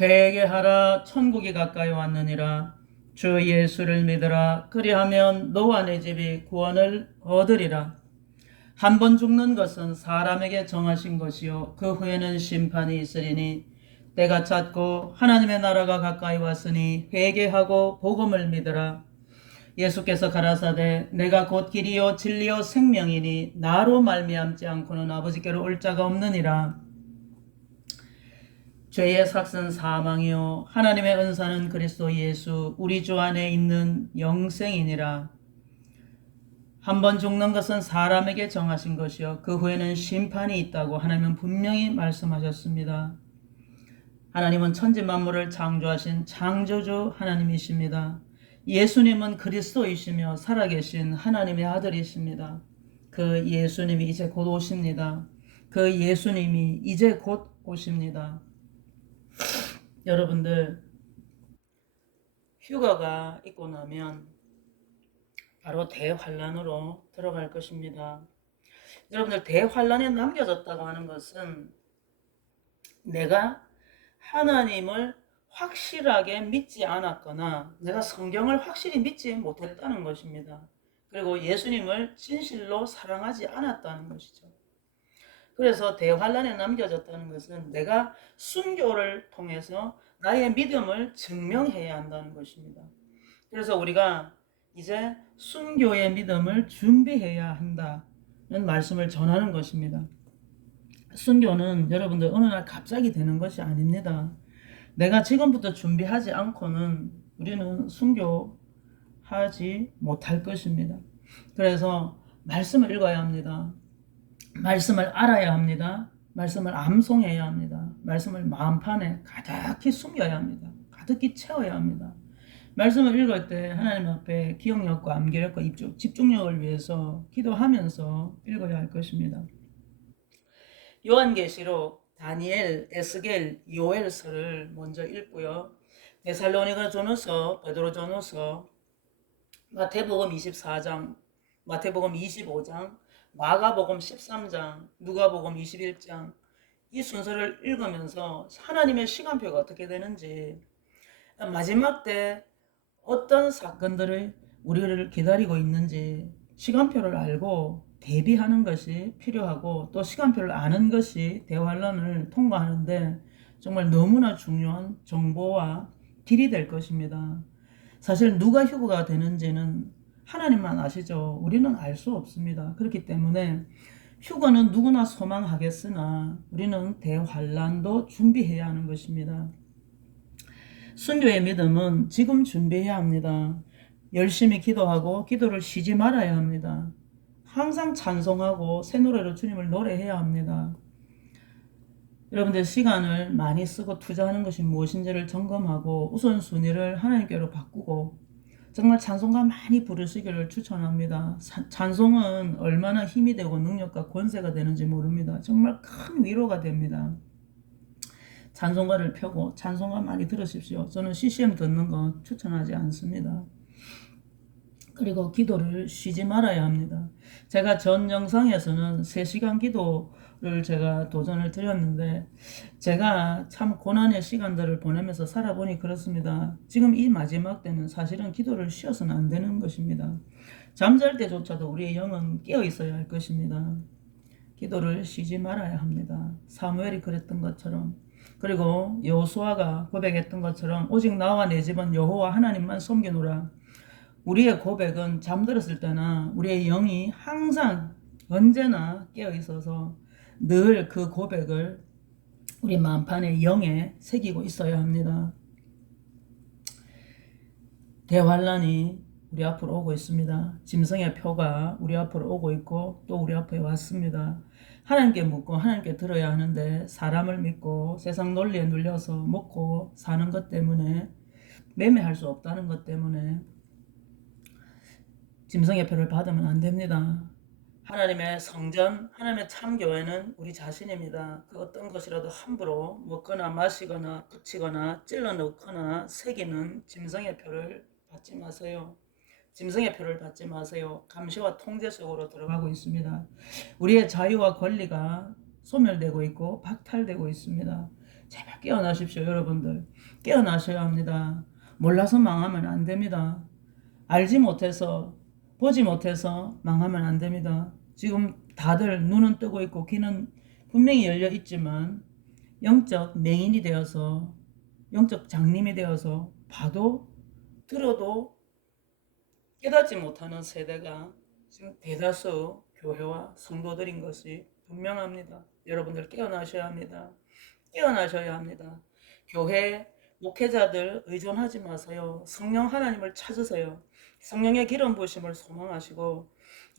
회개하라 천국이 가까이 왔느니라. 주 예수를 믿으라. 그리하면 너와 내 집이 구원을 얻으리라. 한 번 죽는 것은 사람에게 정하신 것이요 그 후에는 심판이 있으리니 때가 찼고 하나님의 나라가 가까이 왔으니 회개하고 복음을 믿으라. 예수께서 가라사대 내가 곧 길이요 진리요 생명이니 나로 말미암지 않고는 아버지께로 올 자가 없느니라. 죄의 삭은 사망이요 하나님의 은사는 그리스도 예수 우리 주 안에 있는 영생이니라. 한 번 죽는 것은 사람에게 정하신 것이요 그 후에는 심판이 있다고 하나님은 분명히 말씀하셨습니다. 하나님은 천지 만물을 창조하신 창조주 하나님이십니다. 예수님은 그리스도이시며 살아계신 하나님의 아들이십니다. 그 예수님이 이제 곧 오십니다. 그 예수님이 이제 곧 오십니다. 여러분들, 휴가가 있고 나면 바로 대환란으로 들어갈 것입니다. 여러분들, 대환란에 남겨졌다고 하는 것은 내가 하나님을 확실하게 믿지 않았거나 내가 성경을 확실히 믿지 못했다는 것입니다. 그리고 예수님을 진실로 사랑하지 않았다는 것이죠. 그래서 대환란에 남겨졌다는 것은 내가 순교를 통해서 나의 믿음을 증명해야 한다는 것입니다. 그래서 우리가 이제 순교의 믿음을 준비해야 한다는 말씀을 전하는 것입니다. 순교는 여러분들 어느 날 갑자기 되는 것이 아닙니다. 내가 지금부터 준비하지 않고는 우리는 순교하지 못할 것입니다. 그래서 말씀을 읽어야 합니다. 말씀을 알아야 합니다. 말씀을 암송해야 합니다. 말씀을 마음판에 가득히 숨겨야 합니다. 가득히 채워야 합니다. 말씀을 읽을 때 하나님 앞에 기억력과 암기력과 집중력을 위해서 기도하면서 읽어야 할 것입니다. 요한계시록, 다니엘, 에스겔, 요엘서를 먼저 읽고요. 데살로니가 전후서, 베드로 전후서, 마태복음 24장, 마태복음 25장, 마가복음 13장, 누가복음 21장 이 순서를 읽으면서 하나님의 시간표가 어떻게 되는지, 마지막 때 어떤 사건들을 우리를 기다리고 있는지 시간표를 알고 대비하는 것이 필요하고, 또 시간표를 아는 것이 대환란을 통과하는데 정말 너무나 중요한 정보와 길이 될 것입니다. 사실 누가 휴거가 되는지는 하나님만 아시죠. 우리는 알 수 없습니다. 그렇기 때문에 휴거는 누구나 소망하겠으나 우리는 대환란도 준비해야 하는 것입니다. 순교의 믿음은 지금 준비해야 합니다. 열심히 기도하고 기도를 쉬지 말아야 합니다. 항상 찬송하고 새 노래로 주님을 노래해야 합니다. 여러분들, 시간을 많이 쓰고 투자하는 것이 무엇인지를 점검하고 우선순위를 하나님께로 바꾸고 정말 찬송가 많이 부르시기를 추천합니다. 찬송은 얼마나 힘이 되고 능력과 권세가 되는지 모릅니다. 정말 큰 위로가 됩니다. 찬송가를 펴고 찬송가 많이 들으십시오. 저는 CCM 듣는 거 추천하지 않습니다. 그리고 기도를 쉬지 말아야 합니다. 제가 전 영상에서는 3시간 기도를 제가 도전을 드렸는데, 제가 참 고난의 시간들을 보내면서 살아보니 그렇습니다. 지금 이 마지막 때는 사실은 기도를 쉬어서는 안 되는 것입니다. 잠잘 때조차도 우리의 영은 깨어 있어야 할 것입니다. 기도를 쉬지 말아야 합니다. 사무엘이 그랬던 것처럼, 그리고 여호수아가 고백했던 것처럼 오직 나와 내 집은 여호와 하나님만 섬기노라. 우리의 고백은 잠들었을 때나 우리의 영이 항상 언제나 깨어 있어서 늘 그 고백을 우리 마음판에 영에 새기고 있어야 합니다. 대환란이 우리 앞으로 오고 있습니다. 짐승의 표가 우리 앞으로 오고 있고 또 우리 앞에 왔습니다. 하나님께 묻고 하나님께 들어야 하는데 사람을 믿고 세상 논리에 눌려서 먹고 사는 것 때문에, 매매할 수 없다는 것 때문에 짐승의 표를 받으면 안 됩니다. 하나님의 성전, 하나님의 참교회는 우리 자신입니다. 그 어떤 것이라도 함부로 먹거나 마시거나 붙이거나 찔러 넣거나 새기는 짐승의 표를 받지 마세요. 짐승의 표를 받지 마세요. 감시와 통제 속으로 들어가고 있습니다. 우리의 자유와 권리가 소멸되고 있고 박탈되고 있습니다. 제발 깨어나십시오. 여러분들 깨어나셔야 합니다. 몰라서 망하면 안 됩니다. 알지 못해서 보지 못해서 망하면 안 됩니다. 지금 다들 눈은 뜨고 있고 귀는 분명히 열려 있지만 영적 맹인이 되어서 영적 장님이 되어서 봐도 들어도 깨닫지 못하는 세대가 지금 대다수 교회와 성도들인 것이 분명합니다. 여러분들 깨어나셔야 합니다. 깨어나셔야 합니다. 교회 목회자들 의존하지 마세요. 성령 하나님을 찾으세요. 성령의 기름 부으심을 소망하시고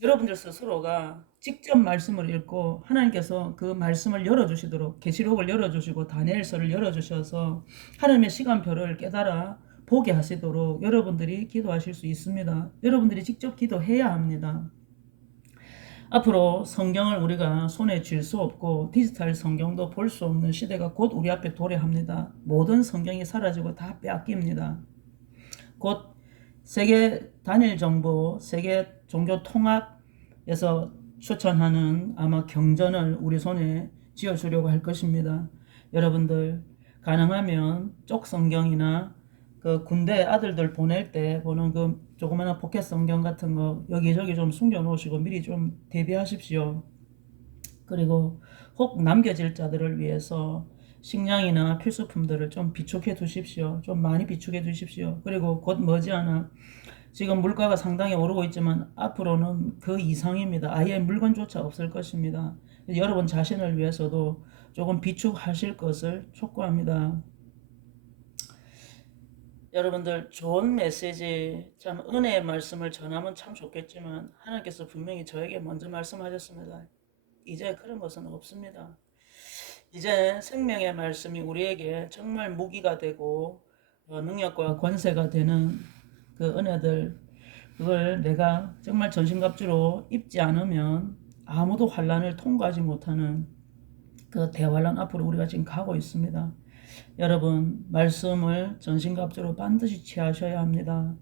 여러분들 스스로가 직접 말씀을 읽고 하나님께서 그 말씀을 열어주시도록 계시록을 열어주시고 다니엘서를 열어주셔서 하나님의 시간표를 깨달아 보게 하시도록 여러분들이 기도하실 수 있습니다. 여러분들이 직접 기도해야 합니다. 앞으로 성경을 우리가 손에 쥘 수 없고 디지털 성경도 볼 수 없는 시대가 곧 우리 앞에 도래합니다. 모든 성경이 사라지고 다 빼앗깁니다. 곧 세계 단일 정부, 세계 종교 통합에서 추천하는 아마 경전을 우리 손에 쥐어주려고 할 것입니다. 여러분들 가능하면 쪽 성경이나 그 군대 아들들 보낼 때 보는 그 조그마한 포켓 성경 같은 거 여기저기 좀 숨겨 놓으시고 미리 좀 대비하십시오. 그리고 혹 남겨질 자들을 위해서 식량이나 필수품들을 좀 비축해 두십시오. 좀 많이 비축해 두십시오. 그리고 곧 머지않아 지금 물가가 상당히 오르고 있지만 앞으로는 그 이상입니다. 아예 물건조차 없을 것입니다. 여러분 자신을 위해서도 조금 비축하실 것을 촉구합니다. 여러분들 좋은 메시지, 참 은혜의 말씀을 전하면 참 좋겠지만 하나님께서 분명히 저에게 먼저 말씀하셨습니다. 이제 그런 것은 없습니다. 이제 생명의 말씀이 우리에게 정말 무기가 되고 능력과 권세가 되는 그 은혜들, 그걸 내가 정말 전신갑주로 입지 않으면 아무도 환란을 통과하지 못하는 그 대환란 앞으로 우리가 지금 가고 있습니다. 여러분 말씀을 전신갑주로 반드시 취하셔야 합니다.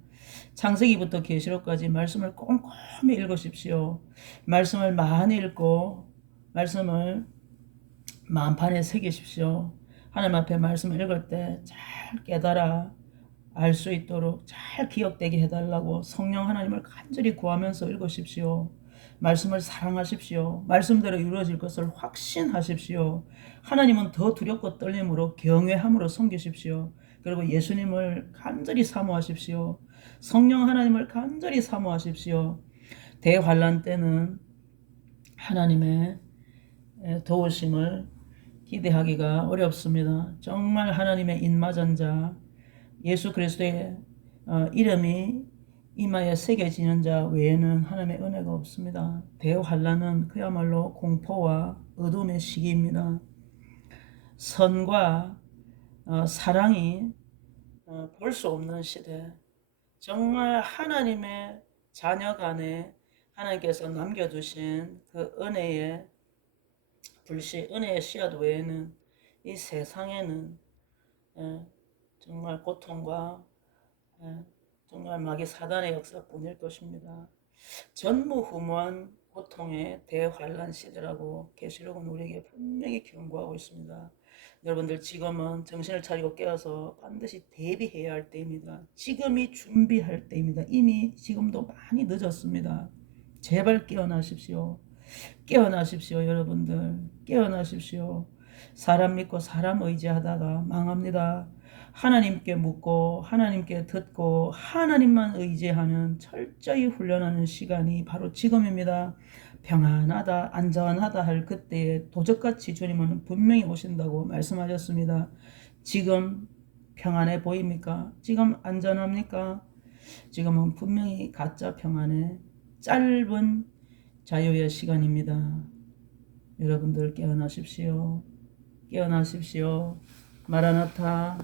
창세기부터 계시록까지 말씀을 꼼꼼히 읽으십시오. 말씀을 많이 읽고 말씀을 만판에 새기십시오. 하나님 앞에 말씀을 읽을 때 잘 깨달아 알 수 있도록 잘 기억되게 해달라고 성령 하나님을 간절히 구하면서 읽으십시오. 말씀을 사랑하십시오. 말씀대로 이루어질 것을 확신하십시오. 하나님은 더 두렵고 떨림으로 경외함으로 섬기십시오. 그리고 예수님을 간절히 사모하십시오. 성령 하나님을 간절히 사모하십시오. 대환란 때는 하나님의 도우심을 기대하기가 어렵습니다. 정말 하나님의 인마전자 예수 그리스도의 이름이 이마에 새겨지는 자 외에는 하나님의 은혜가 없습니다. 대환란은 그야말로 공포와 어둠의 시기입니다. 선과 사랑이 볼 수 없는 시대, 정말 하나님의 자녀 간에 하나님께서 남겨두신 그 은혜의 불씨, 은혜의 씨앗 외에는 이 세상에는 정말 고통과 정말 마귀 사단의 역사뿐일 것입니다. 전무후무한 고통의 대환란 시대라고 계시록은 우리에게 분명히 경고하고 있습니다. 여러분들 지금은 정신을 차리고 깨어서 반드시 대비해야 할 때입니다. 지금이 준비할 때입니다. 이미 지금도 많이 늦었습니다. 제발 깨어나십시오. 깨어나십시오. 여러분들 깨어나십시오. 사람 믿고 사람 의지하다가 망합니다. 하나님께 묻고 하나님께 듣고 하나님만 의지하는 철저히 훈련하는 시간이 바로 지금입니다. 평안하다 안전하다 할 그때에 도적같이 주님은 분명히 오신다고 말씀하셨습니다. 지금 평안해 보입니까? 지금 안전합니까? 지금은 분명히 가짜 평안의 짧은 자유의 시간입니다. 여러분들 깨어나십시오. 깨어나십시오. 마라나타.